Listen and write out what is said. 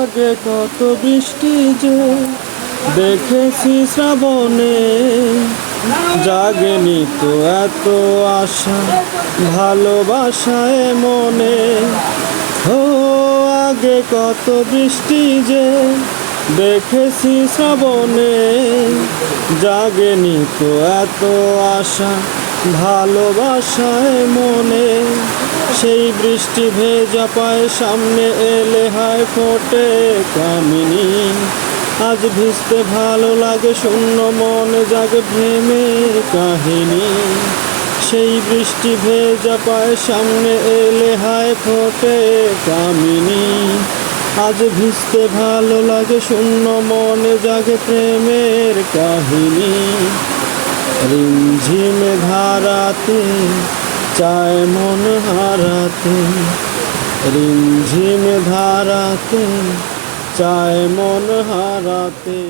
আগে কত বৃষ্টি যে দেখেছি শ্রাবণে, জাগেনি তো এত আশা ভালোবাসায় মনে। ও আগে কত বৃষ্টি যে দেখেছি শ্রাবণে, জাগেনি তো এত আশা ভালোবাসায় মনে। সেই বৃষ্টি ভেজা পায়ে সামনে এলে হায় ফোটে কামিনী। আজ ভিজতে ভালো লাগে শূন্য মনে জাগে প্রেমের কাহিনী। সেই বৃষ্টি ভেজা পায়ে সামনে এলে হায় ফোটে কামিনী। আজ ভিজতে ভালো লাগে শূন্য মনে জাগে প্রেমের কাহিনী। রিমঝিমে ধারাতে চায় মন হারাতে, রিমঝিমে ধারাতে চায় মন হারাতে।